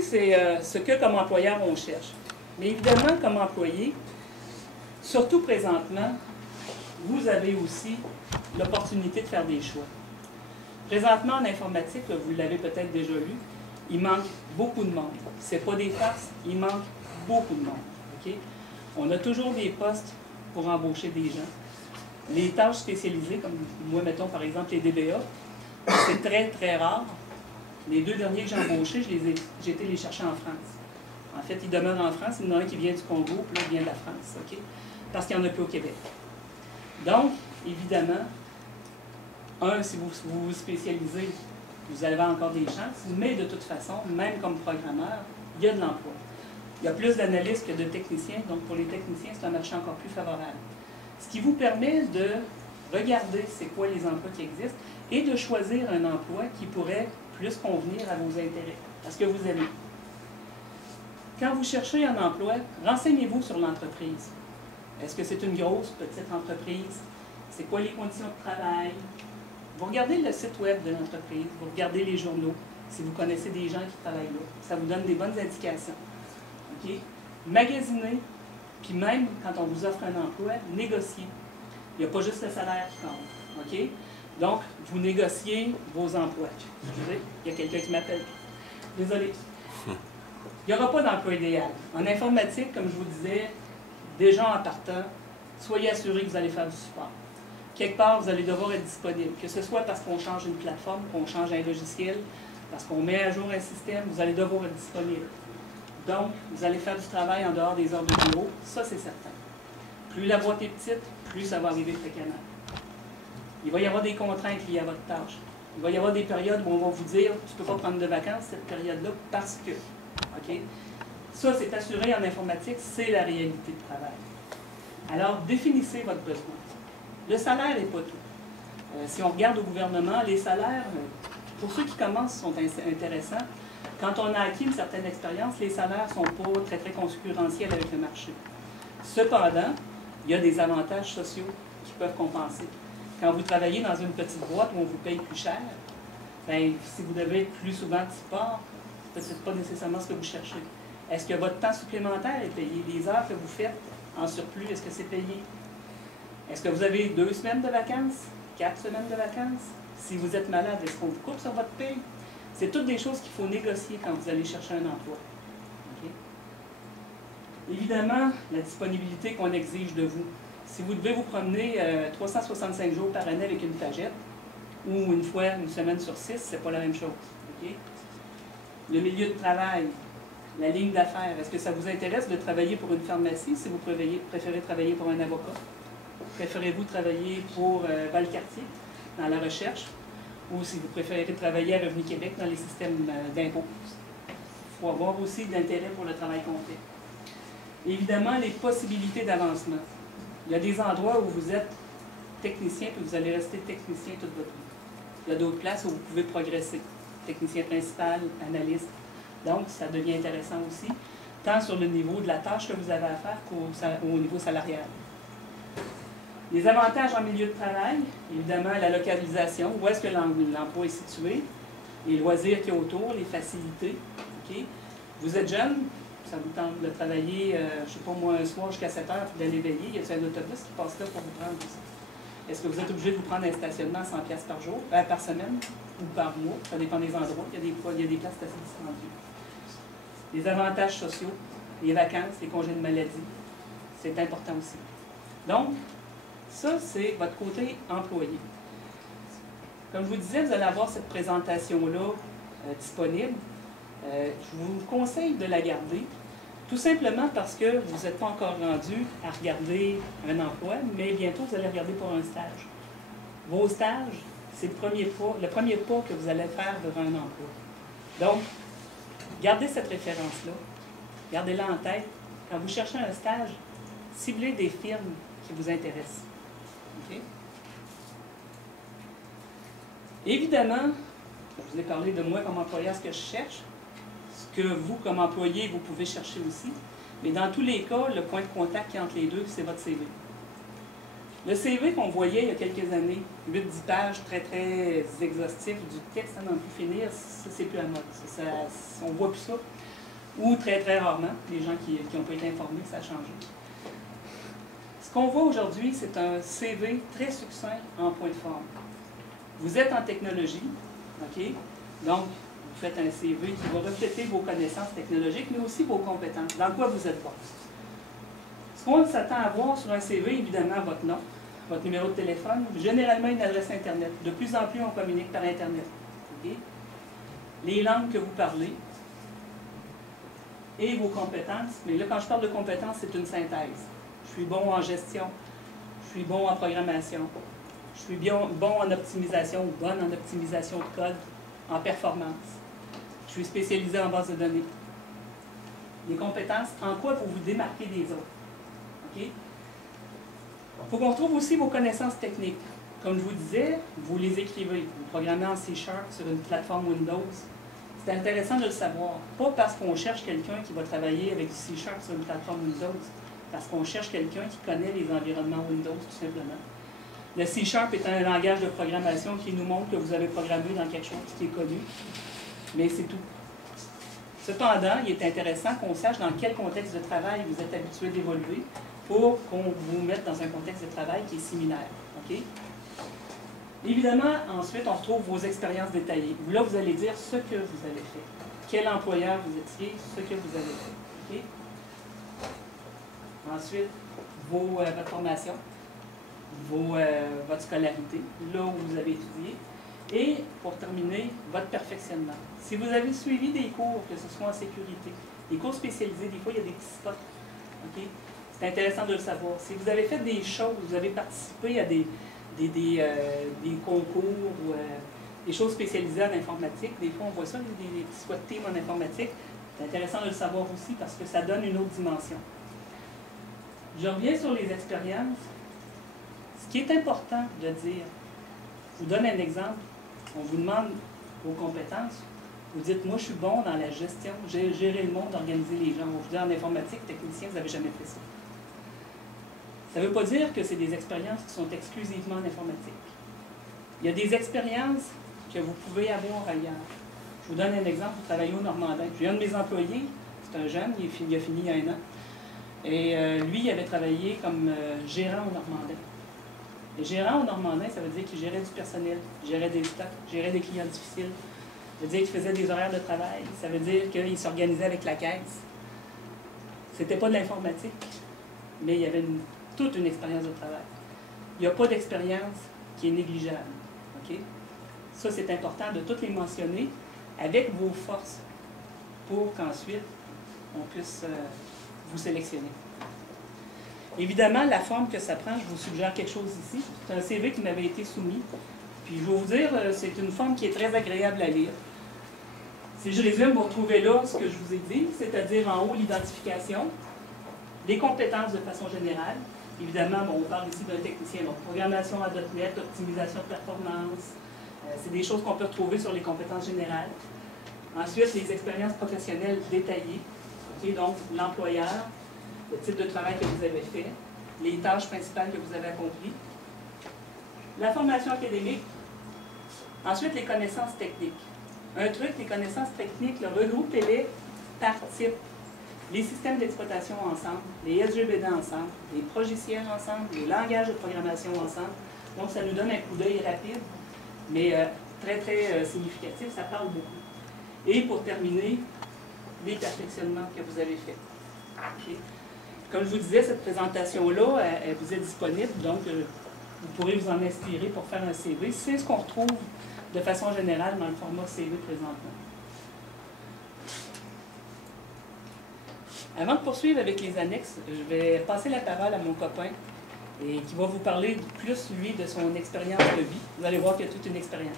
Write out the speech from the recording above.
C'est ce que, comme employeur, on cherche. Mais évidemment, comme employé, surtout présentement, vous avez aussi l'opportunité de faire des choix. Présentement, en informatique, vous l'avez peut-être déjà lu, il manque beaucoup de monde. Ce n'est pas des farces, il manque beaucoup de monde. Okay? On a toujours des postes pour embaucher des gens. Les tâches spécialisées, comme moi, mettons par exemple les DBA, c'est très, très rare. Les deux derniers que j'ai embauchés, j'ai été les chercher en France. En fait, ils demeurent en France. Il y en a un qui vient du Congo, puis l'autre vient de la France. Okay? Parce qu'il n'y en a plus au Québec. Donc, évidemment, si vous vous spécialisez, vous allez avoir encore des chances, mais de toute façon, même comme programmeur, il y a de l'emploi. Il y a plus d'analystes que de techniciens, donc pour les techniciens, c'est un marché encore plus favorable. Ce qui vous permet de regarder c'est quoi les emplois qui existent et de choisir un emploi qui pourrait plus convenir à vos intérêts, à ce que vous aimez. Quand vous cherchez un emploi, renseignez-vous sur l'entreprise. Est-ce que c'est une grosse, petite entreprise? C'est quoi les conditions de travail? Vous regardez le site web de l'entreprise, vous regardez les journaux, si vous connaissez des gens qui travaillent là. Ça vous donne des bonnes indications. Okay? Magasinez, puis même quand on vous offre un emploi, négociez. Il n'y a pas juste le salaire qui compte. Okay? Donc, vous négociez vos emplois. Excusez, il y a quelqu'un qui m'appelle. Désolé. Il n'y aura pas d'emploi idéal. En informatique, comme je vous disais, déjà en partant, soyez assurés que vous allez faire du support. Quelque part, vous allez devoir être disponible. Que ce soit parce qu'on change une plateforme, qu'on change un logiciel, parce qu'on met à jour un système, vous allez devoir être disponible. Donc, vous allez faire du travail en dehors des heures de bureau, ça c'est certain. Plus la boîte est petite, plus ça va arriver fréquemment. Il va y avoir des contraintes liées à votre tâche. Il va y avoir des périodes où on va vous dire « tu ne peux pas prendre de vacances cette période-là parce que… » Okay? Ça, c'est assuré en informatique, c'est la réalité de travail. Alors, définissez votre besoin. Le salaire n'est pas tout. Si on regarde au gouvernement, les salaires, pour ceux qui commencent, sont intéressants. Quand on a acquis une certaine expérience, les salaires ne sont pas très, très concurrentiels avec le marché. Cependant, il y a des avantages sociaux qui peuvent compenser. Quand vous travaillez dans une petite boîte où on vous paye plus cher, bien, si vous devez être plus souvent de support, ce n'est pas nécessairement ce que vous cherchez. Est-ce que votre temps supplémentaire est payé? Les heures que vous faites en surplus, est-ce que c'est payé? Est-ce que vous avez 2 semaines de vacances? 4 semaines de vacances? Si vous êtes malade, est-ce qu'on vous coupe sur votre paye? C'est toutes des choses qu'il faut négocier quand vous allez chercher un emploi. Okay? Évidemment, la disponibilité qu'on exige de vous. Si vous devez vous promener 365 jours par année avec une pagette, ou une fois, une semaine sur 6, c'est pas la même chose. Okay? Le milieu de travail, la ligne d'affaires, est-ce que ça vous intéresse de travailler pour une pharmacie si vous préférez travailler pour un avocat? Préférez-vous travailler pour Valcartier dans la recherche ou si vous préférez travailler à Revenu Québec dans les systèmes d'impôts? Il faut avoir aussi de l'intérêt pour le travail qu'on fait. Évidemment, les possibilités d'avancement. Il y a des endroits où vous êtes technicien puis vous allez rester technicien toute votre vie. Il y a d'autres places où vous pouvez progresser. Technicien principal, analyste. Donc, ça devient intéressant aussi, tant sur le niveau de la tâche que vous avez à faire qu'au niveau salarial. Les avantages en milieu de travail, évidemment la localisation, où est-ce que l'emploi est situé, les loisirs qu'il y a autour, les facilités. Okay? Vous êtes jeune, ça vous tente de travailler, je ne sais pas moi, un soir jusqu'à 7 heures puis d'aller veiller, y a un autobus qui passe là pour vous prendre aussi? Est-ce que vous êtes obligé de vous prendre un stationnement à 100$ par jour, par semaine ou par mois? Ça dépend des endroits, il y a des places assez dispendieuses. Les avantages sociaux, les vacances, les congés de maladie, c'est important aussi. Donc, ça, c'est votre côté employé. Comme je vous disais, vous allez avoir cette présentation-là disponible. Je vous conseille de la garder, tout simplement parce que vous n'êtes pas encore rendu à regarder un emploi, mais bientôt, vous allez regarder pour un stage. Vos stages, c'est le premier pas que vous allez faire vers un emploi. Donc, gardez cette référence-là, gardez-la en tête. Quand vous cherchez un stage, ciblez des firmes qui vous intéressent. Okay? Évidemment, je vous ai parlé de moi comme employeur, ce que je cherche, ce que vous, comme employé, vous pouvez chercher aussi. Mais dans tous les cas, le point de contact qui est entre les deux, c'est votre CV. Le CV qu'on voyait il y a quelques années, 8-10 pages, très, très exhaustif, du texte à n'en plus finir, ça, c'est plus à mode. On ne voit plus ça. ou très très rarement, les gens qui n'ont pas été informés que ça a changé. Ce qu'on voit aujourd'hui, c'est un CV très succinct en point de forme. Vous êtes en technologie, OK? Donc, vous faites un CV qui va refléter vos connaissances technologiques, mais aussi vos compétences. Dans quoi vous êtes bon? Ce qu'on s'attend à voir sur un CV, évidemment, votre nom, votre numéro de téléphone, généralement une adresse Internet. De plus en plus, on communique par Internet. Okay? Les langues que vous parlez et vos compétences. Mais là, quand je parle de compétences, c'est une synthèse. Je suis bon en gestion, je suis bon en programmation, je suis bon en optimisation ou bonne en optimisation de code, en performance. Je suis spécialisé en base de données. Les compétences, en quoi vous vous démarquez des autres. Okay? Il faut qu'on retrouve aussi vos connaissances techniques. Comme je vous disais, vous les écrivez. Vous programmez en C# sur une plateforme Windows. C'est intéressant de le savoir. Pas parce qu'on cherche quelqu'un qui va travailler avec du C# sur une plateforme Windows, parce qu'on cherche quelqu'un qui connaît les environnements Windows, tout simplement. Le C# est un langage de programmation qui nous montre que vous avez programmé dans quelque chose qui est connu, mais c'est tout. Cependant, il est intéressant qu'on sache dans quel contexte de travail vous êtes habitué d'évoluer pour qu'on vous mette dans un contexte de travail qui est similaire. Okay? Évidemment, ensuite, on retrouve vos expériences détaillées. Là, vous allez dire ce que vous avez fait. Quel employeur vous étiez, ce que vous avez fait. Okay? Ensuite, votre formation, votre scolarité, là où vous avez étudié. Et, pour terminer, votre perfectionnement. Si vous avez suivi des cours, que ce soit en sécurité, des cours spécialisés, des fois, il y a des petits spots. Okay? C'est intéressant de le savoir. Si vous avez fait des choses, vous avez participé à des concours ou des choses spécialisées en informatique, des fois, on voit ça, des petits squad teams en informatique. C'est intéressant de le savoir aussi parce que ça donne une autre dimension. Je reviens sur les expériences. Ce qui est important de dire, je vous donne un exemple. On vous demande vos compétences. Vous dites, moi, je suis bon dans la gestion, gérer le monde, organiser les gens. On vous dit, en informatique, technicien, vous n'avez jamais fait ça. Ça ne veut pas dire que c'est des expériences qui sont exclusivement en informatique. Il y a des expériences que vous pouvez avoir ailleurs. Je vous donne un exemple, vous travaillez au Normandin. J'ai un de mes employés, c'est un jeune, il a fini il y a 1 an. Et lui, il avait travaillé comme gérant au Normandin. Et gérant au Normandin, ça veut dire qu'il gérait du personnel, il gérait des stocks, il gérait des clients difficiles. Ça veut dire qu'il faisait des horaires de travail. Ça veut dire qu'il s'organisait avec la caisse. C'était pas de l'informatique, mais il y avait toute une expérience de travail. Il n'y a pas d'expérience qui est négligeable. Okay? Ça, c'est important de toutes les mentionner avec vos forces pour qu'ensuite, on puisse vous sélectionner. Évidemment, la forme que ça prend, je vous suggère quelque chose ici. C'est un CV qui m'avait été soumis. Puis je vais vous dire, c'est une forme qui est très agréable à lire. Si je résume, vous retrouvez là ce que je vous ai dit, c'est-à-dire en haut l'identification, les compétences de façon générale. Évidemment, bon, on parle ici d'un technicien, donc programmation à .NET, optimisation de performance. C'est des choses qu'on peut retrouver sur les compétences générales. Ensuite, les expériences professionnelles détaillées. Okay, donc, l'employeur, le type de travail que vous avez fait, les tâches principales que vous avez accomplies. La formation académique. Ensuite, les connaissances techniques. Un truc, les connaissances techniques, regroupez-les par type. Les systèmes d'exploitation ensemble, les SGBD ensemble, les logiciels ensemble, les langages de programmation ensemble. Donc, ça nous donne un coup d'œil rapide, mais très, très significatif. Ça parle beaucoup. Et pour terminer, les perfectionnements que vous avez faits. Okay. Comme je vous disais, cette présentation-là, elle vous est disponible, donc vous pourrez vous en inspirer pour faire un CV. C'est ce qu'on retrouve de façon générale dans le format CV présentement. Avant de poursuivre avec les annexes, je vais passer la parole à mon copain et qui va vous parler plus, lui, de son expérience de vie. Vous allez voir qu'il y a toute une expérience.